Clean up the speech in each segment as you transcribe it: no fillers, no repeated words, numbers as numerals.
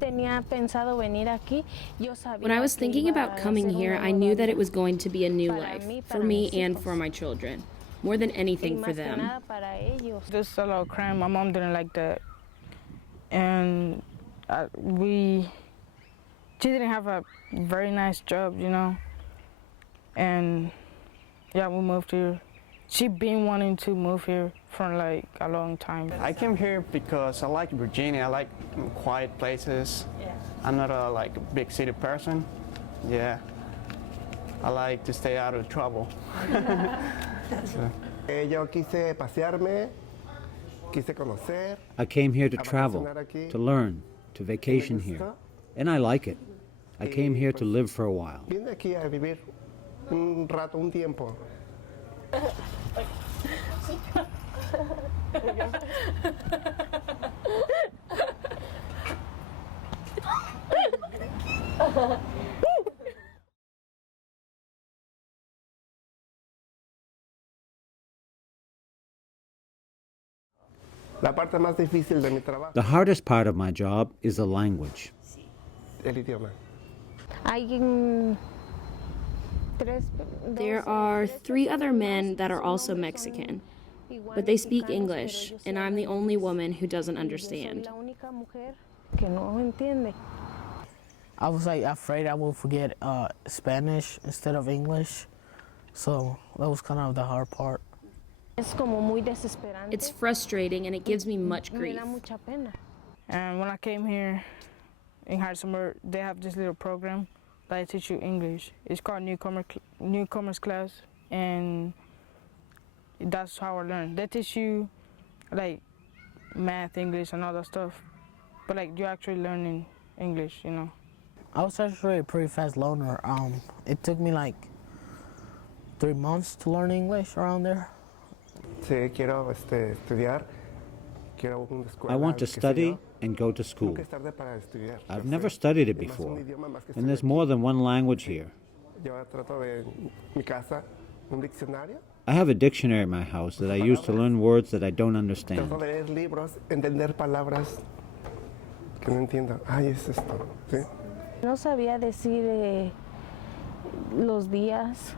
When I was thinking about coming here, I knew that it was going to be a new life, for me and for my children, more than anything for them. There's a lot of crime. My mom didn't like that. And she didn't have a very nice job, you know. And yeah, we moved here. She been wanting to move here for like a long time. I came here because I like Virginia. I like quiet places. Yeah. I'm not a big city person. Yeah. I like to stay out of trouble. So. Yo quise pasearme, quise conocer. I came here to travel, to learn, to vacation here, and I like it. I came here to live for a while. Vine aquí a vivir un rato, un tiempo. La parte más difícil de mi trabajo. The hardest part of my job is the language. El idioma. There are 3 other men that are also Mexican, but they speak English, and I'm the only woman who doesn't understand. I was like afraid I would forget Spanish instead of English, so that was kind of the hard part. It's frustrating and it gives me much grief. And when I came here in Heidelberg, they have this little program that I teach you English. It's called newcomers class, and that's how I learn. They teach you like math, English, and all that stuff, but like you're actually learning English, you know. I was actually a pretty fast learner. It took me like 3 months to learn English around there. Sí, quiero estudiar. I want to study and go to school. I've never studied it before, and there's more than one language here. I have a dictionary at my house that I use to learn words that I don't understand. No sabía decir los días.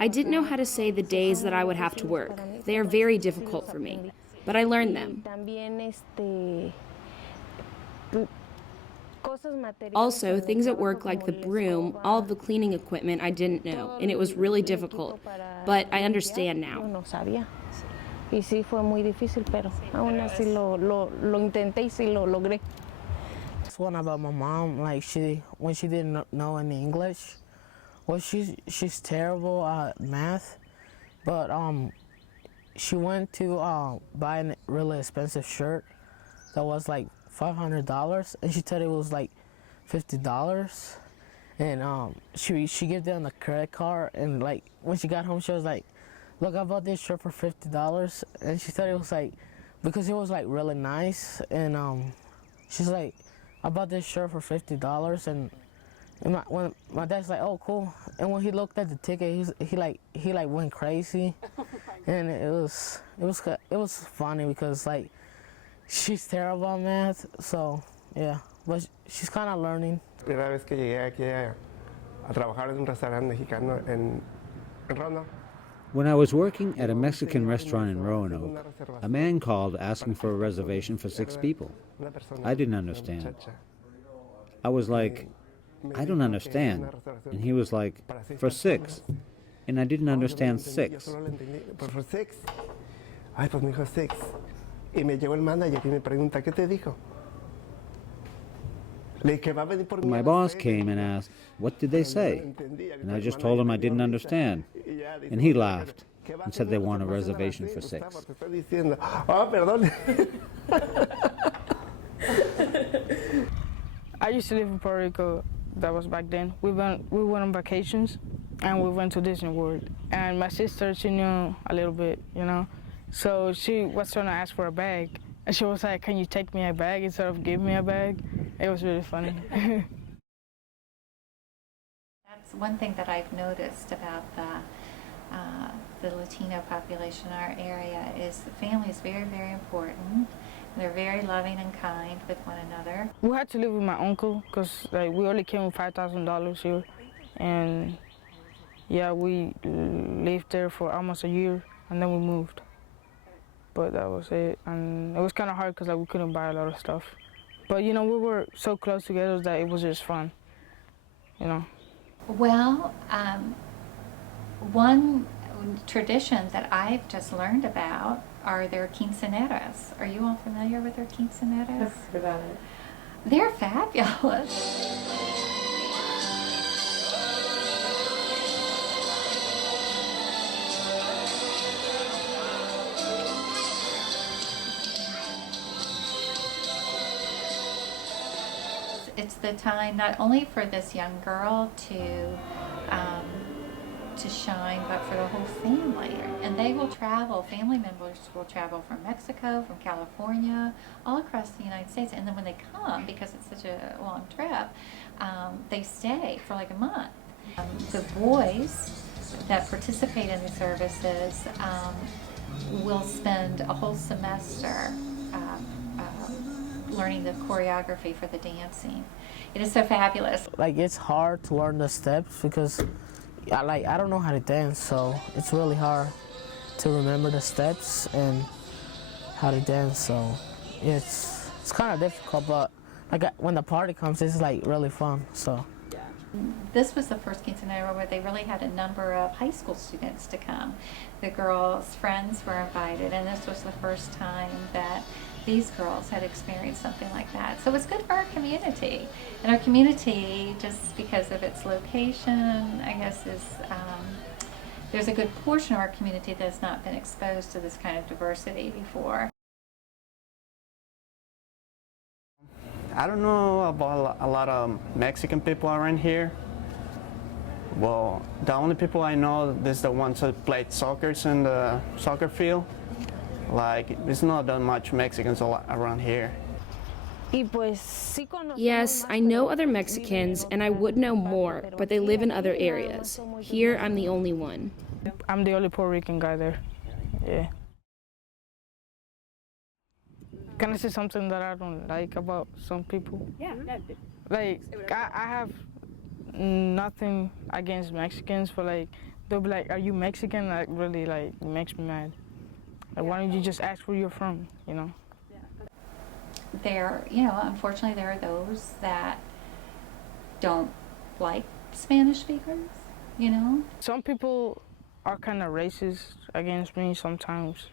I didn't know how to say the days that I would have to work. They are very difficult for me, but I learned them. Also, things at work like the broom, all of the cleaning equipment I didn't know, and it was really difficult, but I understand now. Y sí fue muy difícil, pero aún así lo intenté y sí lo logré. This one about my mom, like when she didn't know any English. Well, she's terrible at math, but she went to buy a really expensive shirt that was like $500, and she thought it was like $50, and she gave them the credit card, and like when she got home, she was like, "Look, I bought this shirt for $50," and she thought it was like because it was like really nice, and she's like, "I bought this shirt for $50," and when my dad's like, "Oh, cool," and when he looked at the ticket, he went crazy, and it was funny because like she's terrible at math, so yeah, but she's kind of learning. Primera vez que llegué aquí a trabajar en un restaurante mexicano en Roanoke. When I was working at a Mexican restaurant in Roanoke, a man called asking for a reservation for 6 people. I didn't understand. I was like, "I don't understand." And he was like, "For 6." And I didn't understand 6. For 6. Ay, pues me dijo 6. Y me llegó el manager y me pregunta, ¿qué te dijo? Le dije, va a venir por mí. My boss came and asked, "What did they say?" And I just told him I didn't understand. And he laughed and said they want a reservation for 6. Oh, perdón. I used to live in Puerto Rico. That was back then. We went on vacations, and we went to Disney World. And my sister, she knew a little bit, you know. So she was trying to ask for a bag. And she was like, "Can you take me a bag instead of give me a bag?" It was really funny. That's one thing that I've noticed about the Latino population in our area is the family is very, very important. They're very loving and kind with one another. We had to live with my uncle because like we only came with $5,000 here, and yeah, we lived there for almost a year, and then we moved. But that was it, and it was kind of hard because like we couldn't buy a lot of stuff. But you know, we were so close together that it was just fun, you know. Well, one tradition that I've just learned about are their quinceaneras. Are you all familiar with their quinceaneras? I've heard about it. They're fabulous. It's the time not only for this young girl to shine, but for the whole family. And they will travel, family members will travel from Mexico, from California, all across the United States. And then when they come, because it's such a long trip, they stay for like a month. The boys that participate in the services will spend a whole semester learning the choreography for the dancing. It is so fabulous. Like, it's hard to learn the steps because I don't know how to dance, so it's really hard to remember the steps and how to dance. So it's kind of difficult, but like when the party comes, it's like really fun. So this was the first quinceanera where they really had a number of high school students to come. The girls' friends were invited, and this was the first time that these girls had experienced something like that. So it's good for our community. And our community, just because of its location, I guess is, there's a good portion of our community that has not been exposed to this kind of diversity before. I don't know about a lot of Mexican people around here. Well, the only people I know is the ones that played soccer in the soccer field. Like, there's not that much Mexicans around here. Yes, I know other Mexicans, and I would know more, but they live in other areas. Here, I'm the only one. I'm the only Puerto Rican guy there. Yeah. Can I say something that I don't like about some people? Yeah. Like, I have nothing against Mexicans, but like, they'll be like, "Are you Mexican?" Like, really, like, it makes me mad. Like, why don't you just ask where you're from, you know? There, you know, unfortunately there are those that don't like Spanish speakers, you know? Some people are kind of racist against me sometimes.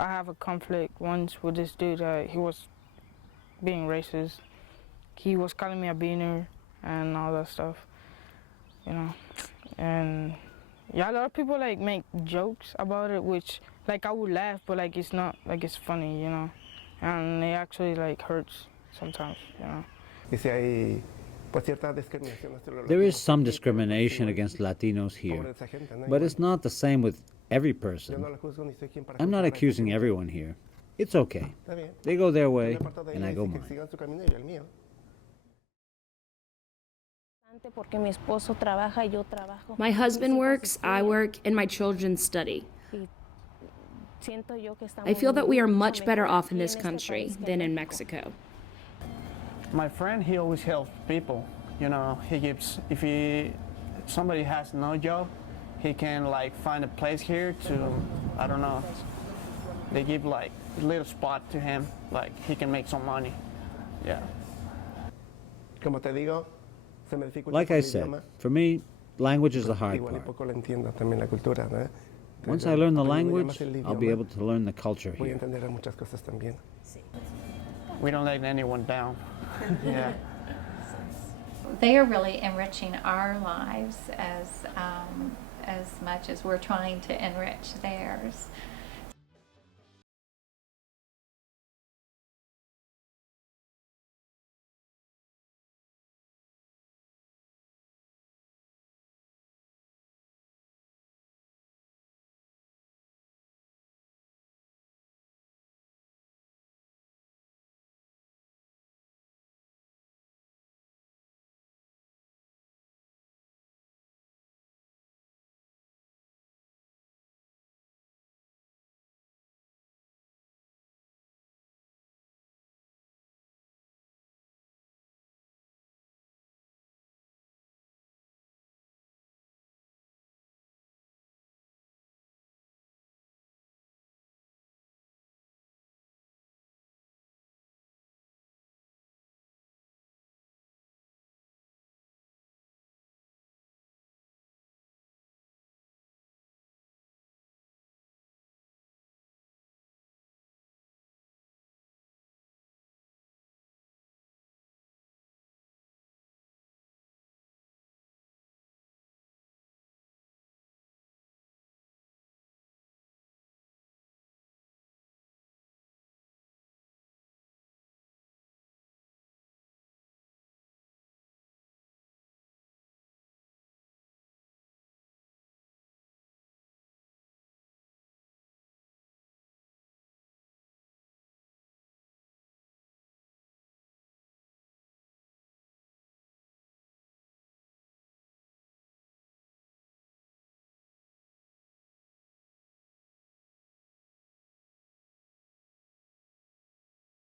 I have a conflict once with this dude. He was being racist. He was calling me a beaner and all that stuff, you know? And yeah, a lot of people like make jokes about it, which like I would laugh, but like it's not like it's funny, you know, and it actually like hurts sometimes, you know. There is some discrimination against Latinos here, but it's not the same with every person. I'm not accusing everyone here. It's okay. They go their way, and I go mine. My husband works, I work, and my children study. I feel that we are much better off in this country than in Mexico. My friend, he always helps people. You know, he gives, if somebody has no job, he can like find a place here to, I don't know, they give like a little spot to him, like he can make some money. Yeah. Like I said, for me, language is the hard part. Once I learn the language, I'll be able to learn the culture here. We don't let anyone down. Yeah. They are really enriching our lives as much as we're trying to enrich theirs.